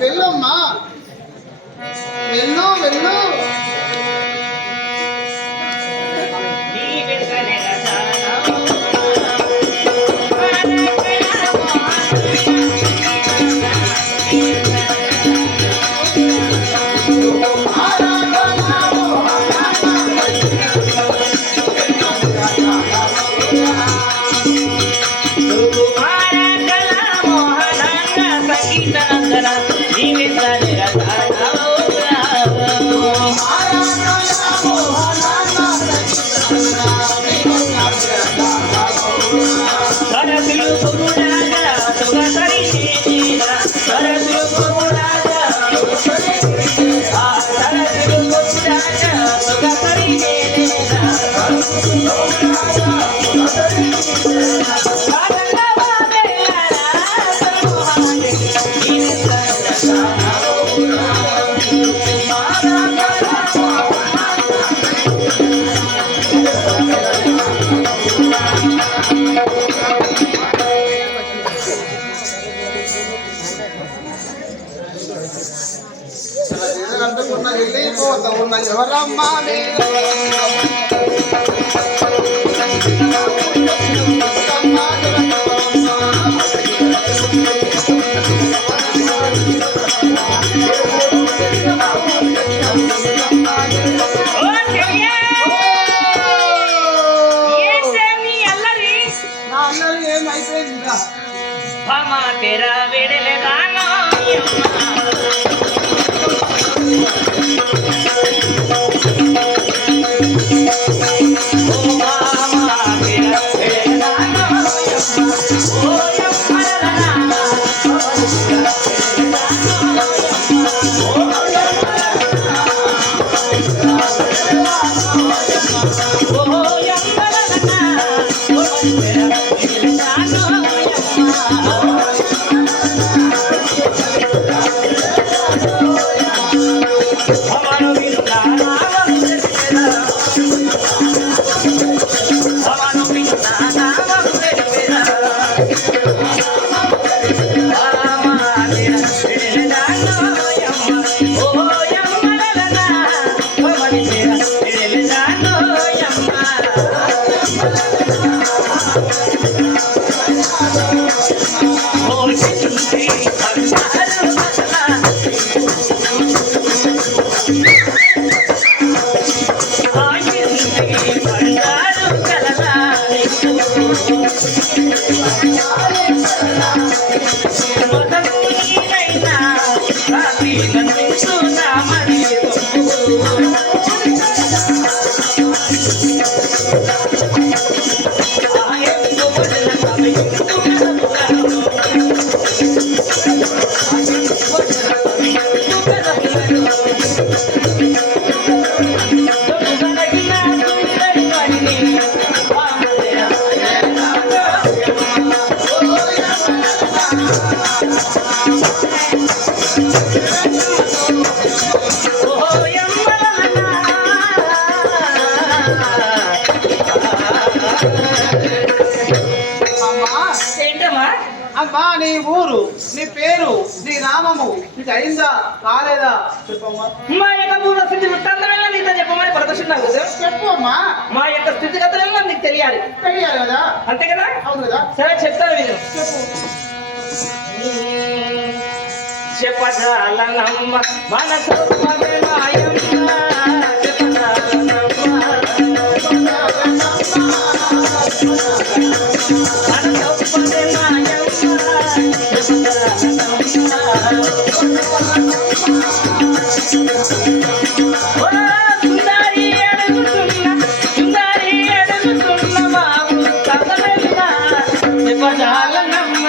వెళ్ళమ్మా వెళ్ళు వెళ్ళు ఎవరమ్మా तेरा वेड़े गाना అమ్మా నీ ఊరు నీ పేరు నీ నామము నీకు అయిందా కాలేదా చెప్పమ్మా. మా యొక్క ఊరు వస్తుంది తొందరగా నీతో చెప్పమ్మా. తెలియాలి తెలియాలి కదా. అంతే కదా. అవును కదా. సరే చెప్తాను మీరు. చెప్పజాలనమ్మ మనసు పగలాయమ్మ, చెప్పజాలనమ్మ మనసు పగలాయమ్మ. సుందరి అడుగుతున్న బాబు కథలెల్ల చెప్పజాలనమ్మ.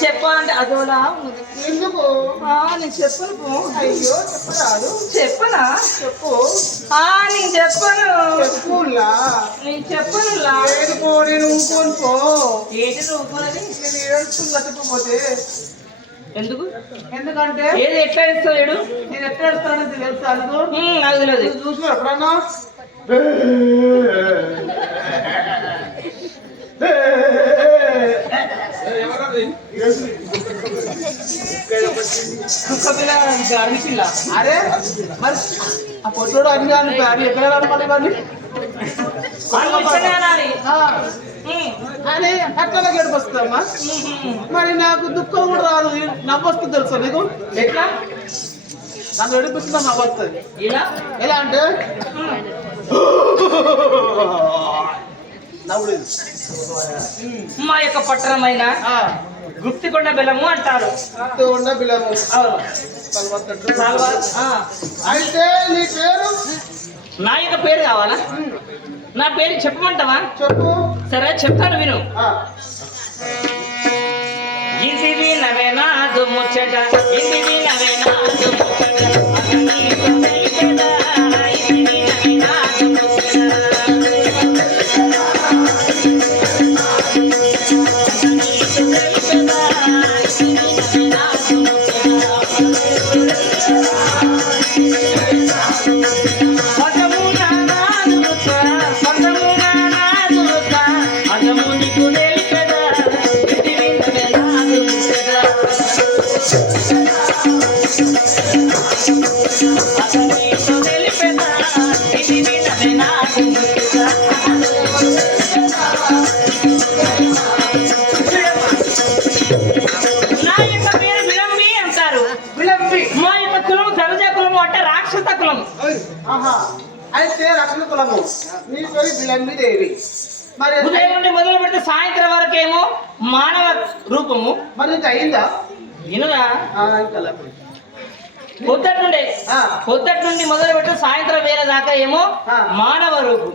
చెప్పండి అదోలా ఉన్నది. ఎందుకు? నేను చెప్పను పో. అయ్యో చెప్పరాదు. చెప్పనా? చెప్పు. నేను చెప్పను. చెప్పులా. నేను చెప్పనులా. లేదు పో, నేను ఊరుకోను పో. ఏంటి ఊరుకోనది? నేను ఏడుస్తున్నా చెప్పకపోతే. ఎందుకు? ఎందుకంటే ఏది ఎట్లా ఇస్తాడు? నేను ఎట్లా ఏడుస్తానో తెలుసా నీకు? నాకు తెలియదు. చూసిన ఎప్పుడన్నా కుక్క పిల్ల గాడి పిల్ల. అరే మరి ఆ పొట్టోడు అన్ని కానీ అది ఎక్కడ మళ్ళీ మరి అని అట్లా గడిపి వస్తామా? మరి నాకు దుఃఖం కూడా రాదు, నవ్వొస్తుంది తెలుసా నీకు? ఎట్లా? నన్ను ఏడిపిస్తున్నా నవ్వొస్తుంది. ఇలా ఎలా అంటే నవ్వుడు. మా యొక్క పట్టణమైన గుప్తికొండ బెల్లము అంటారు. ఉన్న బిల్లము అయితే నీ పేరు? నా యొక్క పేరు కావాలా? నా పేరు చెప్పమంటావా? చెప్పు. సరే చెప్తాను విను. ఇది వినవే నాదు ముచ్చట, ఇది వినవే నాదు ముచ్చట, ఇది వినవే నాదు ముచ్చట. అయితే రక్షణ కులము. నీ పేరు విలంబి దేవి. మరి ఉదయం నుండి మొదలు పెడితే సాయంత్రం వరకు ఏమో మానవ రూపము. మరి ఇంకా అయిందా? వినురా, పొద్దుటి నుండి మొదలు పెడితే సాయంత్రం వేళ దాకా ఏమో మానవ రూపం.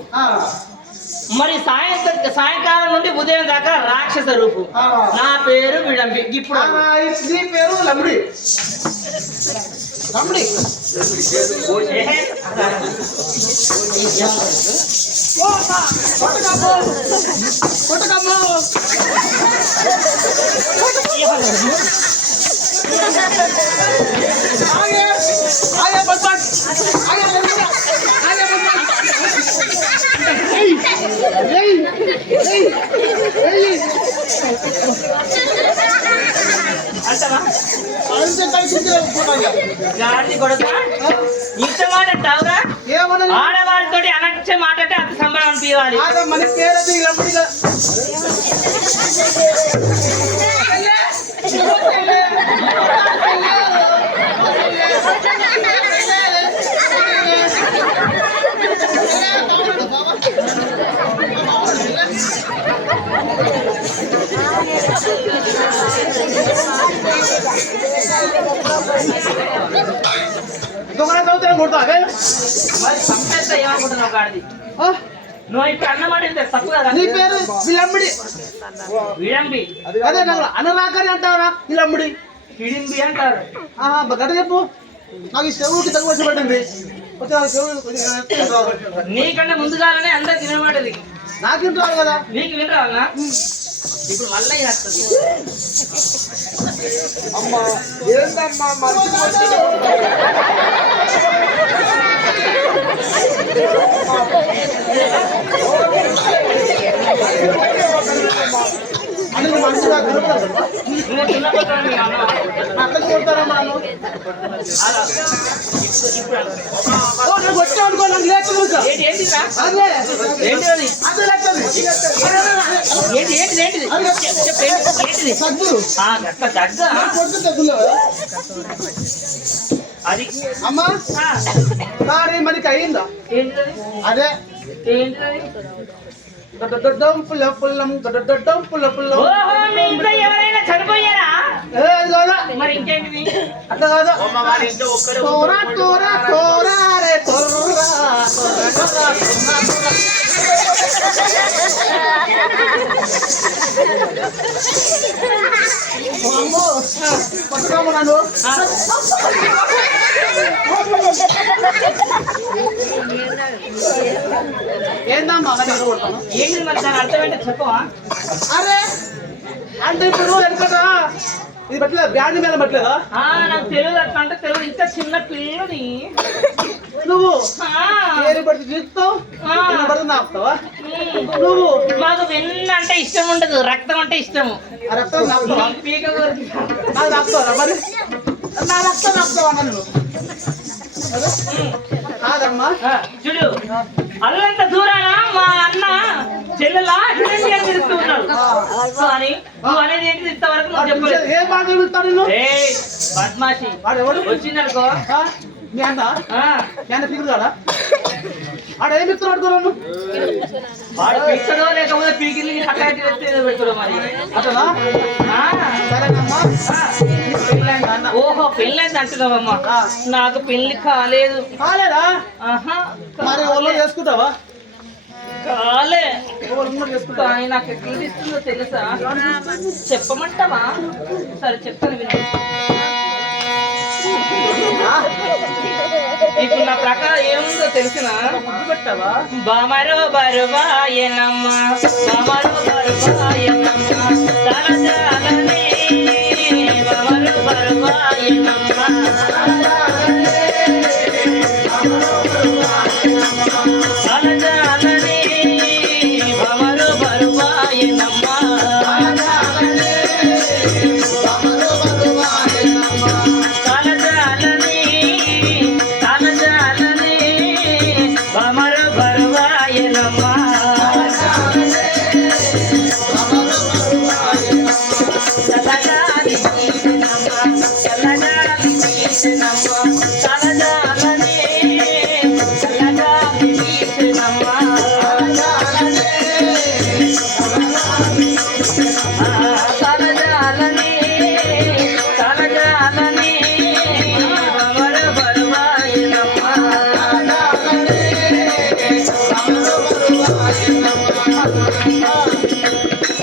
మరి సాయంకాలం నుండి ఉదయం దాకా రాక్షస రూపం. నా పేరు విడంబి. ఇప్పుడు నీ పేరు లమ్ముడి. లమ్ముడి ఇంత మాట అంటావురా? ఆడవారితో అనచ్చే మాట అంటే అంత సంబరం అనిపించాలి. మన పేరు ఏమనుకుంటున్నావు గాడిది? నువ్వు ఇప్పుడు అన్నమాట తప్పు కదా. నీ పేరు విలంబడి. విడంబి అదే అనరాకని అంటారా? విలంబడి హిడింబి అంటారు. గట్ట చెప్పు. నాకు ఈ చెవులకి తగ్గు వచ్చి పడింది. నీకన్నా ముందుగానే అందరు తినబడేది. నాకేం రాదు కదా. నీకు వినరాలనా? ఇప్పుడు మళ్ళీ వస్తుంది. అమ్మా ఏంటమ్మా మంచి అలా. ఇప్పుడు ఓ, నేను వచ్చాను అనుకో, నాకు లేచదు ఇంకా. ఏంటిరా అదే ఏంటి అది అదే లేచదు. ఏంటిది ఏంటిది సద్దులు దగ్గ కొడుకు తగ్గులు అది అమ్మా ఆ, కానీ మనకి అయిందా ఏంటిది అదే ఏంటిది దొడ్డం పుల్ల పుల్లం దొడ్డం పుల్ల పుల్లం. ఓహో మీ ఇంట్లో ఎవరైనా చనిపోయారా అది కాదా మరి ఇంకేంటిది అట్లా కాదా తోరా తోరా తోరా రే తోరా అమ్మో పట్టుకోము నన్ను. ఆ, ఏందమ్మా నేను కొడతాను. ఏంటిది మరి దాని అర్థం ఏంటో చెప్పవా అరే అంటే ఇప్పుడు వెనకట ఇది పట్టలేదు, బ్యాండ్ మీద పట్టలేదా ఆ, నాకు తెలియదు అట్లా అంటే తెలియదు ఇంత చిన్న పిల్లని నువ్వు ఆ, ఏరి పట్టి చూస్తావు పడుతుంది నాపుతావా నువ్వు మాకు వెన్న అంటే ఇష్టం ఉండదు రక్తం అంటే ఇష్టము ఆ రక్తం నాపుతావా పీక కొరికి. నాకు నాపుతావా మరి నా రక్తం నాపుతావా నన్ను కాదమ్మా ఆ, చూడు అల్లంత దూరాన మా అన్న చెల్లెలా హిరణ్య అని పిలుస్తూ ఉన్నాడు కానీ నువ్వు అనేది ఏంటి ఇంతవరకు నువ్వు చెప్పలేదు ఏ బాగా పిలుస్తాను నిన్ను ఏయ్, బద్మాషి వాడు ఎవడు వచ్చిందనుకో ఆ? మీ అన్న ఆ, మీ అన్న పిగురు కాడా ఆడ ఏమి ఇస్తున్నాడు అనుకున్నాను వాడు పిక్కడో లేకపోతే పీకిల్ని కట్టాకి పెడతాడు మరి అతనా ఆ, సరేనమ్మా ఆ. నీకు పెళ్ళైందా అన్న ఓహో పెళ్ళైంది అంటున్నావమ్మా ఆ. నాకు పెళ్లి కాలేదు కాలేదా ఆహా మరి వాళ్ళు చేసుకుంటావా కాలే వాళ్ళు చేసుకుంటా కానీ నాకు ఎట్లా ఇస్తుందో తెలుసా చెప్పమంటావా సరే చెప్తాను విను ఇప్పుడు నా ప్రకారం ఏముందో తెలిసిన పెట్టావా బామరో బరువాయనమ్మ బామరో బరువాయనమ్మ తలజాలనే బామరో బరువాయనమ్మ తలజాలనే బామరో బరువాయనమ్మ తలజాలనే తలజాలనే బామరో బరువాయనమ్మ తలజాలి తీసినమ్మ తలజాలి తీసినమ్మ తలజాలనే తలజాలి తీసినమ్మ తలజాలనే తలజాలనే బామరో బరువాయనమ్మ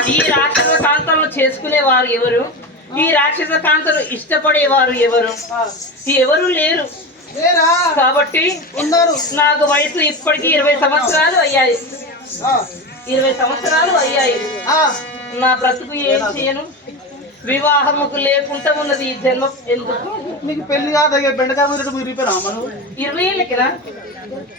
ఈ రాక్షస కాంతలను చేసుకునేవారు ఎవరు ఈ రాక్షస కాంతను ఇష్టపడేవారు ఎవరు ఎవరు లేరు లేరా కాబట్టి ఉన్నారు నాకు వయసు ఇప్పటికీ 20 సంవత్సరాలు అయ్యాయి ఆ, 20 సంవత్సరాలు అయ్యాయి ఆ, నా బ్రతుకు ఏం చేయను వివాహముకు లేకుండా ఉన్నది ఈ జన్మ ఎందుకు మీకు పెళ్లి కాదు బెండకాయ మీరు రిపేరా మనం 20 ఏళ్ళకినా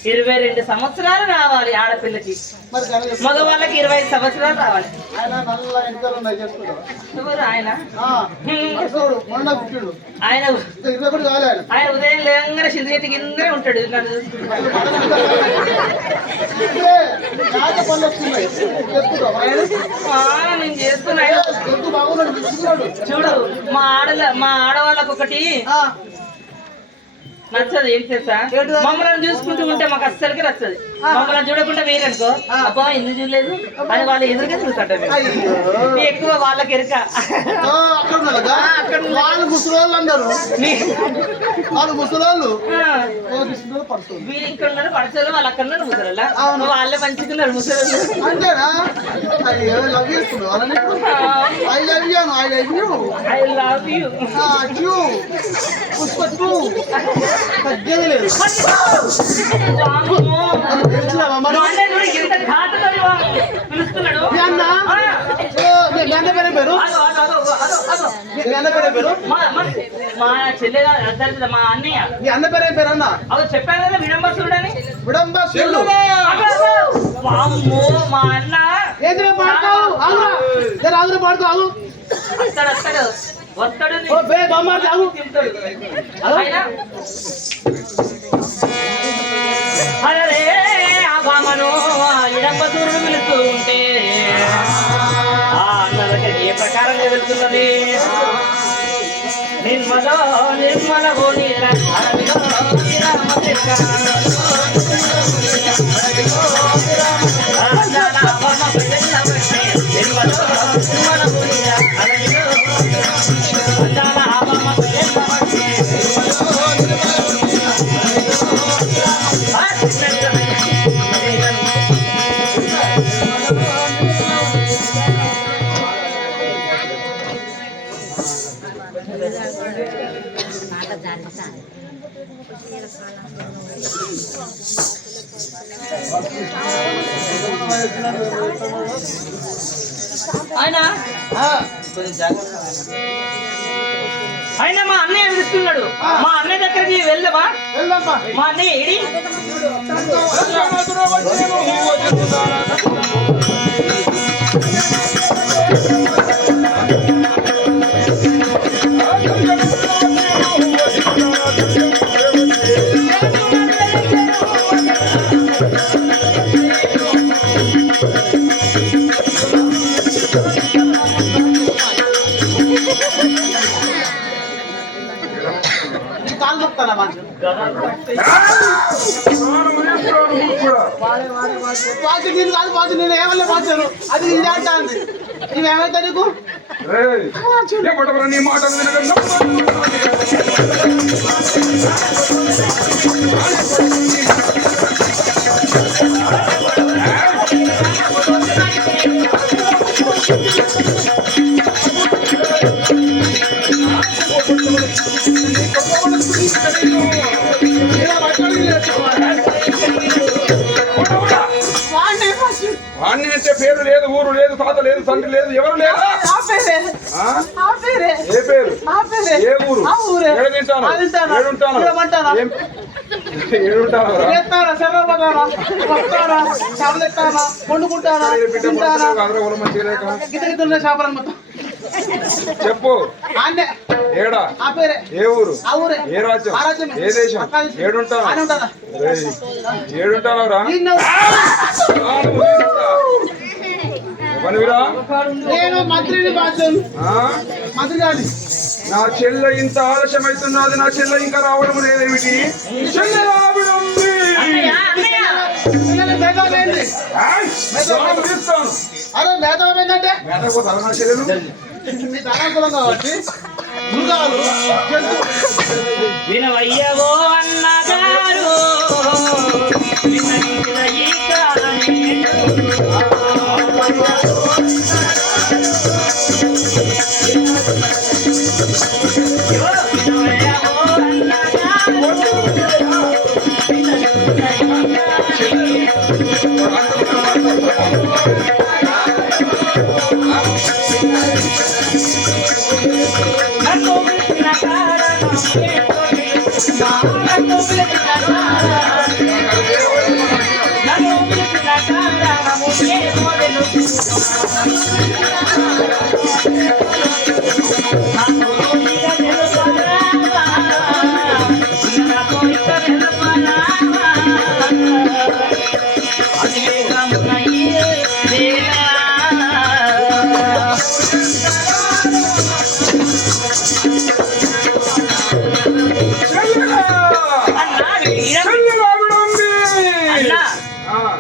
22 సంవత్సరాలు రావాలి ఆడపిల్లకి మరి కనుక మగవాళ్ళకి 25 సంవత్సరాలు రావాలి ఆయన నల్ల వెనకాల ఉన్నాయి చేసుకుంటావా ఎవరు ఆయన చూడు మొన్న పుట్టిండు ఆయన 21 కాలే ఆయన ఆయన ఉదయం లేదంగానే సింధు కిందనే ఉంటాడు నన్ను చూసుకుంటూ. రాజ పనులు వస్తున్నాయి చేసుకుంటావా నేను చేసుకున్నాను ఎందుకు బాగున్నాడు తీసుకున్నాడు చూడు మా ఆడవాళ్ళకు ఒకటి నచ్చదు ఏం తెలుసా ఏంటిది? మమ్మల్ని చూసుకుంటూ ఉంటే మాకు అస్సలకి నచ్చదు మమ్మల్ని చూడకుండా వేరనుకో అబ్బా ఎందుకు చూడలేదు అని వాళ్ళు ఎదురుగా చూస్తుంటారు అయ్యో ఎక్కువ వాళ్ళకి ఎరుక అక్కడ ఉన్నారు కదా వాళ్ళు ముసలోళ్ళు అన్నారు వాళ్ళు ముసలోళ్ళు పడుతుంది వీళ్ళు ఇక్కడ ఉన్నారు పడచలు వాళ్ళు అక్కడ ఉన్నారు ముసలు అవును. వాళ్ళే మంచిగున్నారు ముసలు అంతేనా అయ్యో లవ్ చేస్తున్నావు వాళ్ళని I love you I love you I love you you పుష్పట్టు తగ్గేది లేదు తెలిసినావా మనం ఇంత ఘాటుకొని పిలుస్తున్నాడు మీ అన్న మీ అన్న పేరు పేరు అదో, అదో, అదో, అదో, అదో. మీ అన్న పేరు పేరు మా చెల్లెగా అర్థం మా అన్నయ్య మీ అన్న పేరు పేరు అన్న అదో చెప్పాను కదా విడంబసుడని విడంబసుడు వామ్మో మా అన్న ఏంద్రా పాడుతావు ఆగురా జర ఆగురా పాడుతావు ఆగు అస్తాడు వస్తాడు ఓ బే బామ్మ చాలు అయినా అరే ఆ బామను ఇడంబ సూర్యుడు పిలుస్తూ ఉంటే ఆ అన్న దగ్గర ఏ ప్రకారంగా వెళ్తున్నది నిర్మల గోనీల అడవిలో శ్రీరామ చెక్క ఆయన ఆయన మా అన్నయ్య పిలుస్తున్నాడు మా అన్నయ్య దగ్గరికి వెళ్దామా మా అన్నయ్య ఏడి నేను ఏమన్నా మార్చాను అది ఇది అంటాను నీవేమైతే నీకు నీ మాటలు వాణ్ణి అంటే పేరు లేదు, ఊరు లేదు, తాత లేదు, తండ్రి లేదు, ఎవరు లేదు. ఏ పేరు, ఏ ఊరు, ఏడు తింటాను, ఏడుంటాను, చెప్పు. ఏడా, ఏ ఊరు, ఏ రాజ్యం, ఏ దేశం, ఏడుంటాను, ఏడుంటాను రా. నేను మంత్రిని బాధ్యను మంత్రి గారి. నా చెల్ల ఇంత ఆలస్యమైతున్నది, నా చెల్ల ఇంకా రావడం లేదేమిటి? చెల్ల రావడం అరే మేధావం ఏంటంటే మేకపోతారు నా చెల్లెలు నీకు అనుకూలం కాబట్టి వినవయ్యవో అన్నగారు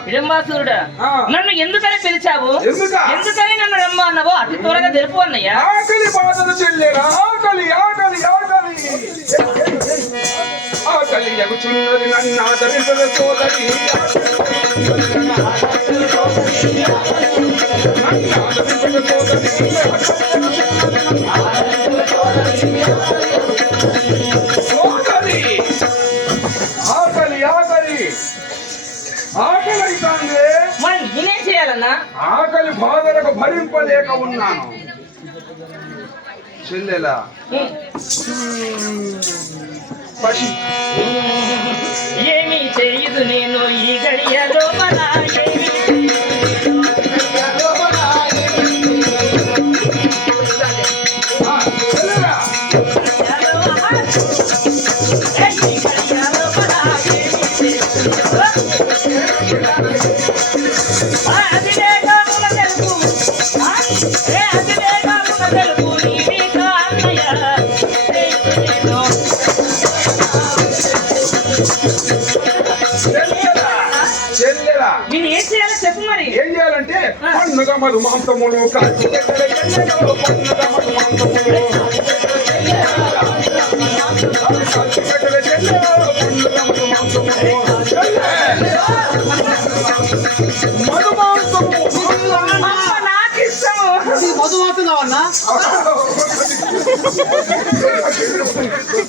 విడంబాసురుడా, నన్ను ఎందుకని పిలిచావు? ఎందుకని నన్ను రమ్మ అన్నావో అతి త్వరగా తెలుపు అన్నయ్య. ఆకలి బాధలు చెల్లెరా, ఆకలి ఆకలి ఆకలి ఆకలి ఎగుచున్నది నన్ను ఆదరించద సోదరి, సోదరి ఆకలి ఆకలి ఆకలి అవుతాంది. మరి నేనేం చేయాలన్నా? ఆకలి బాధలకు భరింపలేక ఉన్నాను చెల్లెలా. పశి ఏమి చేయదు నేను ఈ గడియ లోపల, చెల్లెలా చెల్లెలా నేను ఏం చేయాలో చెప్పు మరి. ఏం చేయాలంటే పండుగ మధు మాంసములు కాచి పండుగ మధు మాంసములు మధు మాంసము నాకు ఇష్టము. మధుమాసం కావాలన్నా?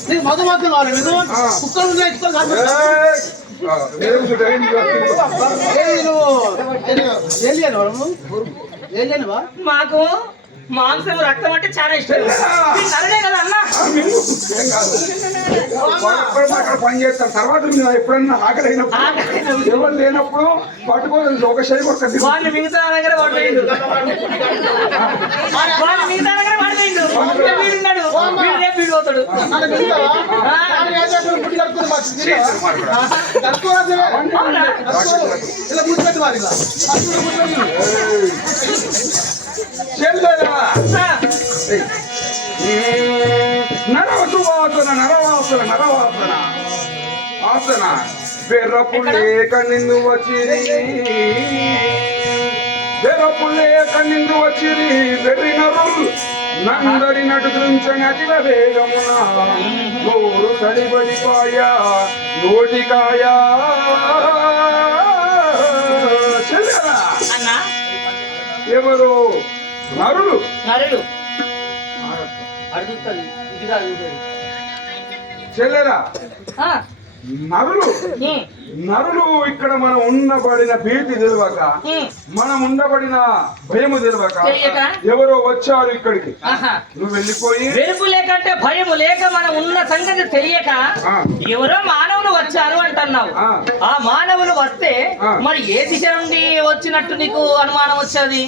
నీకు మధుమాసం కావాలి? మీకు కుక్కలు ఉన్నాయి, కుక్కలు కాదు. ఏలియనువా? మాకు మాంసం రక్తం అంటే చాలా ఇష్టం. సరేనే కదా అన్న. అక్కడ పని చేస్తాను తర్వాత మీరు ఎప్పుడన్నా ఆకలి అయినప్పుడు ఎవరు లేనప్పుడు పట్టుకోలేదు ఒక షై కొట్టండి. వాళ్ళు మిగతా దగ్గర పడిపోయిండు. వాళ్ళు మిగతా దగ్గర పడిపోయిండు. వీడున్నాడు, వీడు రేపు వీడు పోతాడు. నరవాసన నరవాసన నరవాసన ఆసన బెర్రపు లేక నిన్ను వచ్చిరి బెర్రపు లేక నిన్ను వచ్చిరి వెర్రి నరులు నందరి నటు దృంచనటిల వేగమున నోరు సడిబడిపాయ నోటికాయ అన్నా ఎవరు నరులు నరులు అడుగుతుంది ఇది కాదు చెల్లెరా నరులు నరులు ఇక్కడ మనం ఉండబడిన భీతి తెలియక మనం ఉండబడిన భయము తెలియక ఎవరో వచ్చారు ఇక్కడికి నువ్వు వెళ్ళిపోయి వెలుపు లేకంటే భయము లేక మనం ఉన్న సంగతి తెలియక ఎవరో మానవులు వచ్చారు అంటున్నావు. ఆ మానవులు వస్తే మరి ఏ దిశ నుండి వచ్చినట్టు నీకు అనుమానం వచ్చేది?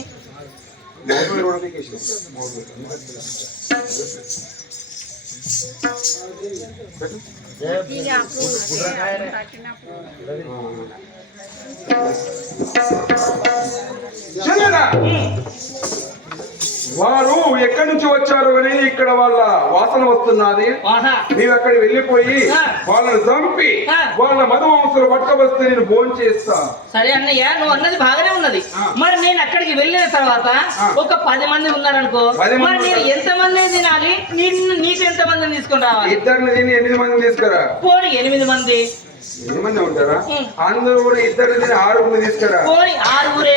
వారు ఎక్కడి నుంచి వచ్చారు అని ఇక్కడ వాళ్ళ వాసన వస్తున్నది. నీవు అక్కడికి వెళ్ళిపోయి వాళ్ళని చంపి వాళ్ళ మధుమాంసాలు పట్టుకొస్తే నేను భోజనం చేస్తా. సరే అన్నయ్య, నువ్వు అన్నది బాగానే ఉన్నది. మరి నేను అక్కడికి వెళ్ళిన తర్వాత ఒక 10 మంది ఉన్నారనుకో, మరి నేను ఎంత మంది తినాలి? నీకు ఎంత మందిని తీసుకొని రావాలి? ఇద్దరిని తిని 8 మందిని తీసుకురా. పోనీ 8 మంది. 8 మంది ఉంటారా? అందరూ కూడా ఇద్దరిని తిని 6 తీసుకురా. పోనీ 6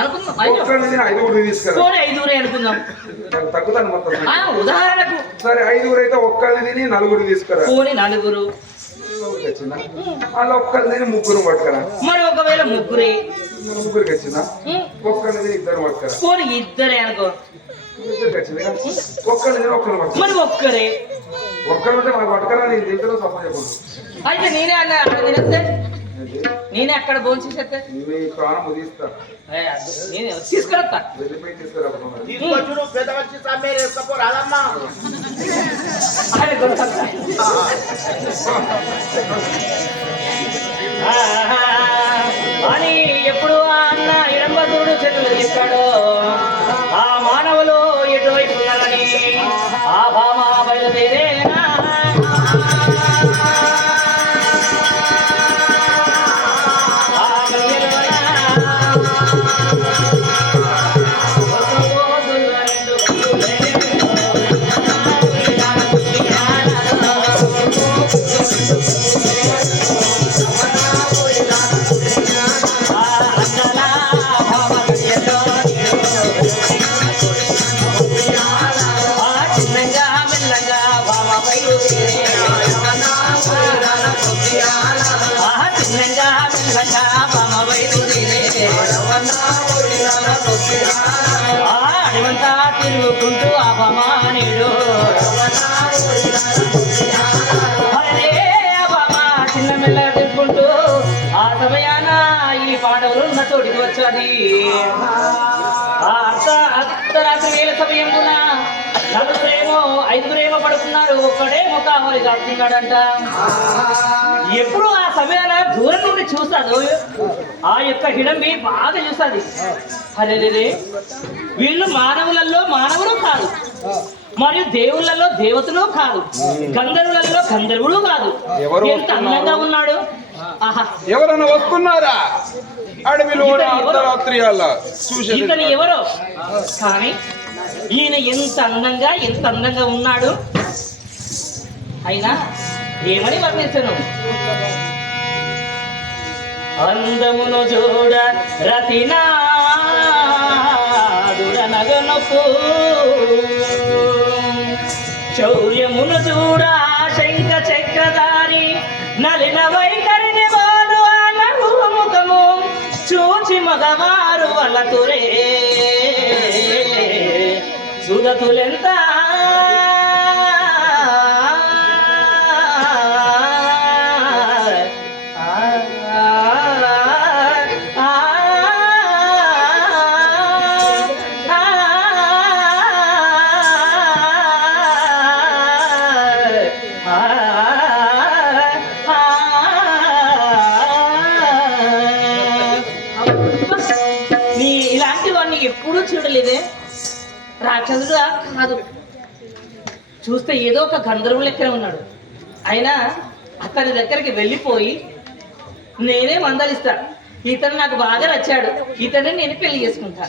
అనుకుందాం. 5 తీసుకురా. పోనీ 5 అనుకుందాం. తగ్గుతాను మొత్తం. ఉదాహరణకు సరే 5 అయితే ఒక్కరిని తిని 4 తీసుకురా. పోనీ 4. అలా ఒక్కరిని తిని 3 పట్టుకురా. మరి ఒకవేళ 3 ముగ్గురికి వచ్చిందా? ఒక్కరిని తిని 2 పట్టుకురా. పోనీ 2 అనుకో. 2 వచ్చింది. ఒక్కరిని తిని 1 పట్టుకురా. మరి ఒక్కరే ఒక్కరితే మనకు పట్టుకురా. నేను దీంట్లో సంపాదించకూడదు. అయితే నేనే అన్న అక్కడ తినేస్తే, నేనే అక్కడ భోంచేసేస్తే మీ ప్రాణం ఉదిస్తా. నేను తీసుకురా. వెళ్ళిపోయి తీసుకురా. అని ఎప్పుడు అన్న ఇడంబతుడు చెట్లు చెప్పాడు. ఆ మానవులు ఎటువైపు ఉన్నారని ఆ భామ బయలుదేరేనా. అడివంతా తిరుగుకుంటూ అపమానుడు చిన్న మెల్లగా తిరుగుకుంటూ ఆ సమయాన ఈ పాండవులు ఉన్న తోటికి వచ్చాది. అర్ధరాత్రి వేళ సమయమున 5 పడుకున్నారు. ఒక్కడేమో కావాలి కాస్తున్నాడంట. ఎప్పుడు ఆ సమయాన దూరం నుండి చూస్తాడు. ఆ యొక్క హిడంబి బాగా చూస్తుంది. అరే వీళ్ళు మానవులలో మానవులు కాదు, మరియు దేవుళ్ళలో దేవతలు కాదు, గంధర్వులలో గంధర్వుడు కాదు. ఎవరు ఎంత అందంగా ఉన్నాడు. ఆహా, ఎవరైనా వస్తున్నారా? అడవిలో అర్ధరాత్రి ఇతను ఎవరో కానీ ఈయన ఎంత అందంగా ఉన్నాడు. అయినా ఏమని వర్ణించను. అందమును చూడ రతినాదురనగనకు, శౌర్యమును చూడ శంఖ చక్రధారి, నలిన వైఖరిని వాడు ఆ నగుముఖము చూచి మగవారు వలతురే, సుగతులెంత ఎప్పుడూ చూడలేదే. రాక్షసుడు కాదు, చూస్తే ఏదో ఒక గంధర్వుల లెక్కనే ఉన్నాడు. అయినా అతని దగ్గరికి వెళ్ళిపోయి నేనే మందలిస్తా. ఇతను నాకు బాగా నచ్చాడు, ఇతన్ని నేను పెళ్లి చేసుకుంటా.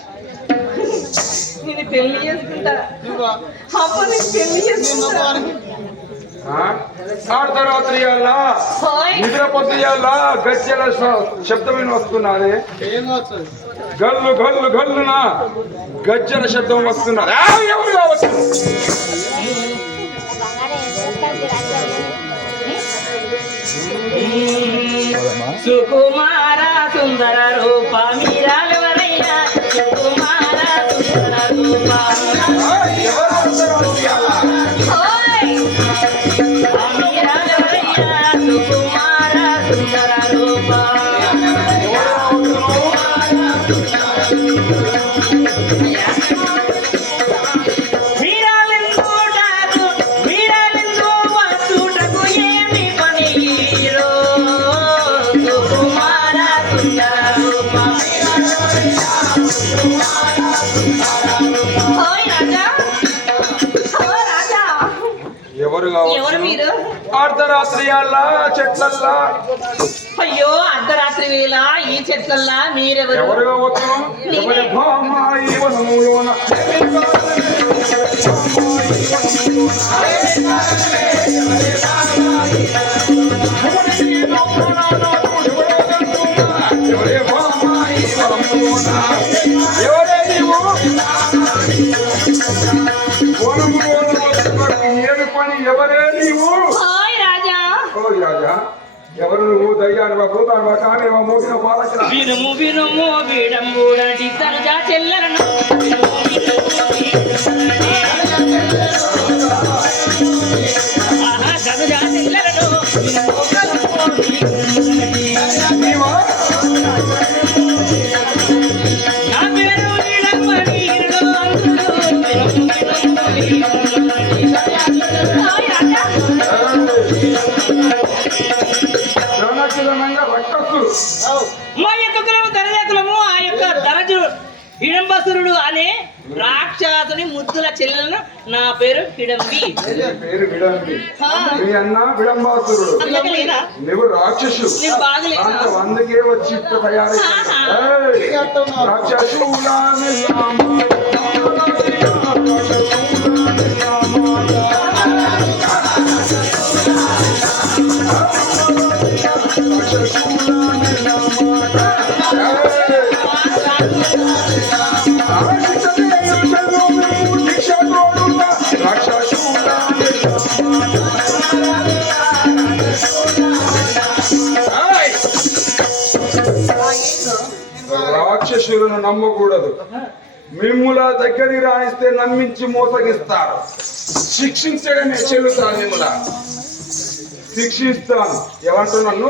నేను పెళ్లి చేసుకుంటా. అర్ధరాత్రి నిద్ర పొద్దుయాల గజ్జల శబ్దమైన వస్తున్నది. గల్లు గల్లు గల్లున గజ్జల శబ్దం వస్తున్నది. ఎవరు కావచ్చు? సుకుమార సుందర రూప మీరాలవరైనా, సుకుమార సుందర రూప మీరాలవరైనా, సుకుమార సుందర రూప ఎవరు మీరు? అర్ధరాత్రి చెట్లల్లా. అయ్యో, అర్ధరాత్రి వేళ ఈ చెట్లల్లా మీరెవరు? ఎవరు కావచ్చు? ఎవరే నీవు? ఏమి పని? ఎవరే నీవు? రాజా. ఓ రాజా, ఎవరు నువ్వు? దయ్యానివా, భూతానివా, కానివా, మోగిన బాలక? వినుము వినుము వీడంబూడటి తనుజా చెల్లెలను, తనుజా చెల్లెలను నా పేరు నీలమణి. మా యొక్క కులము ధనజాతులము. ఆ యొక్క ధనజు హిడంబసురుడు అనే రాక్షసుని ముద్దుల చెల్లెలను. నా పేరు హిడంబి. పేరు విడంబి. మీ అన్న విడంబాసురుడు. నువ్వు రాక్షసు. అందుకే వచ్చి తయారు రాక్షసు. రాక్షసులను నమ్మకూడదు. మిమ్ముల దగ్గరికి రాయిస్తే నమ్మించి మోసగిస్తారు. శిక్షించడమే చెల్లుతాను. మిమ్ముల శిక్షిస్తాను. ఏమంటారు? నన్ను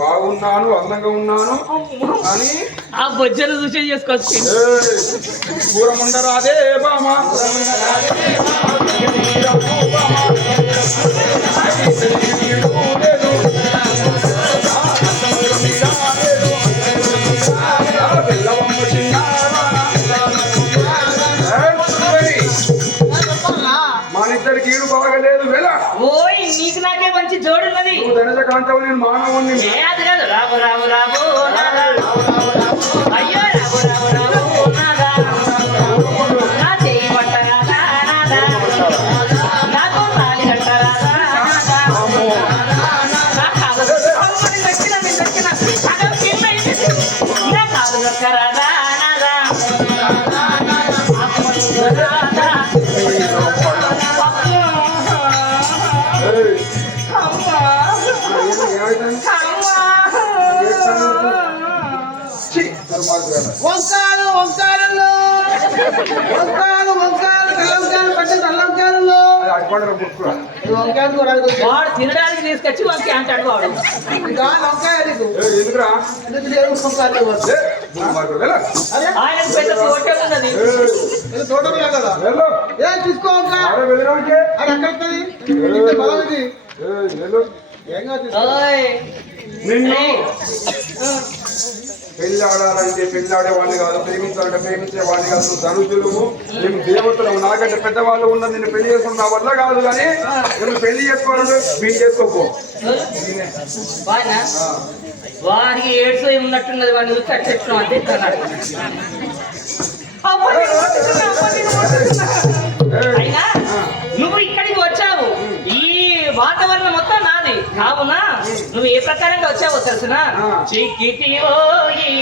బాగున్నాను, అందంగా ఉన్నాను అని ఆ బొజ్జను చూసే చేసుకోవచ్చు. దూరం ఉండరాదే బామా. మా అంటావు నేను మానవుణ్ణి. ఏ అది కాదు రావు రావు రావు నాదా. అయ్యో రావు రావు రావు నాదా. నా చెయ్యి పట్టరాదా నాదా. నాకు తాళి కట్టరాదా నాదా. నా కాదు అమ్మని దక్కిన సగం కింద అయింది. నా కాదు దక్కరాదా నాదా. రాదా. ఏయ్, అమ్మా. ఏమైంది? ఛీ, దుర్మార్గురాలు. వంకాయలు వంకాయలు వంకాయలు వంకాయలు తెల్లంకాయలు పట్టే తెల్లంకాయలు అది అడ్డుపడరా బుక్కురా. వంకాయలు కూడా వాడు తినడానికి తీసుకొచ్చి వానికి అంటాడు వాడు. ఇంకా వంకాయ నీకు ఏయ్, ఎందుకురా? ఎందుకు లేవు వంకాయలు ఏ, దుర్మార్గుడు, వెళ్ళు. అరే ఆయన పెద్ద తోటే ఉన్నది. ఏయ్, ఇది తోటలే కదా వెళ్ళు. ఏ తీసుకో వంకాయ ఆడ వెళ్ళినాకే. అది ఎక్కడుంది ఇంత బలం ఇది ఏయ్, వెళ్ళు. ఏం కాదు తీసుకో. ఓయ్ నిన్ను ఏయ్. పెళ్లి ఆడాలంటే పెళ్లి ఆడేవాడిని కాదు, ప్రేమించాలంటే ప్రేమించే వాడిని కాదు. నువ్వు ధనుజులువు, నేను దేవతలు. నాకంటే పెద్దవాళ్ళు ఉన్న నిన్ను పెళ్లి చేసుకున్న నా వల్ల కాదు. కానీ నువ్వు పెళ్లి చేసుకోవాలంటే వీళ్ళు చేసుకోపో. వాడినా వాడికి ఏడ్స్ ఉన్నట్టున్నది. వాడిని చూసి అట్లా చెప్తున్నాం అంతే ఇస్తున్నాడు. అయినా నువ్వు ఇక్కడికి వచ్చావు, ఈ వాతావరణం మొత్తం నాది కావున నువ్వు ఏ ప్రకారంగా వచ్చావో తెలుసునా? చిక్కిటి ఓయి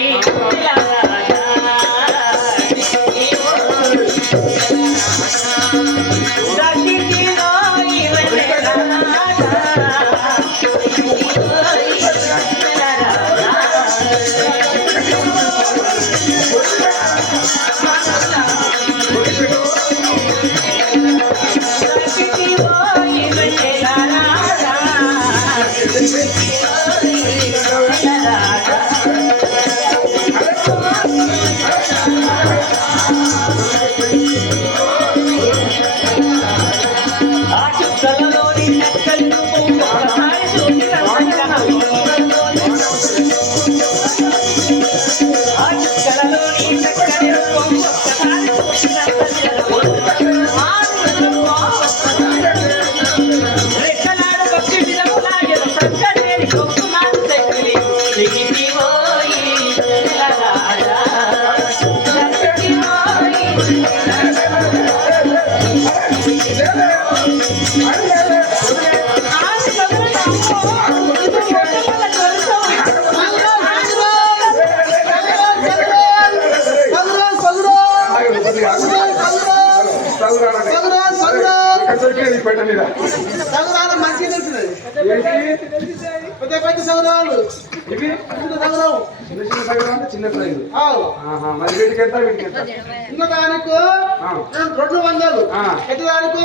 సగురాలు మంచిగా తెలుస్తుంది పెద్ద పెద్ద సగురాలు ఇవి చిన్న సగురావు చిన్న చిన్న సైజు అంటే చిన్న సైజు. ఆవు మరి వీటికి ఎంత వీటికి ఎంత? చిన్న దానికి 200 పెద్ద దానికి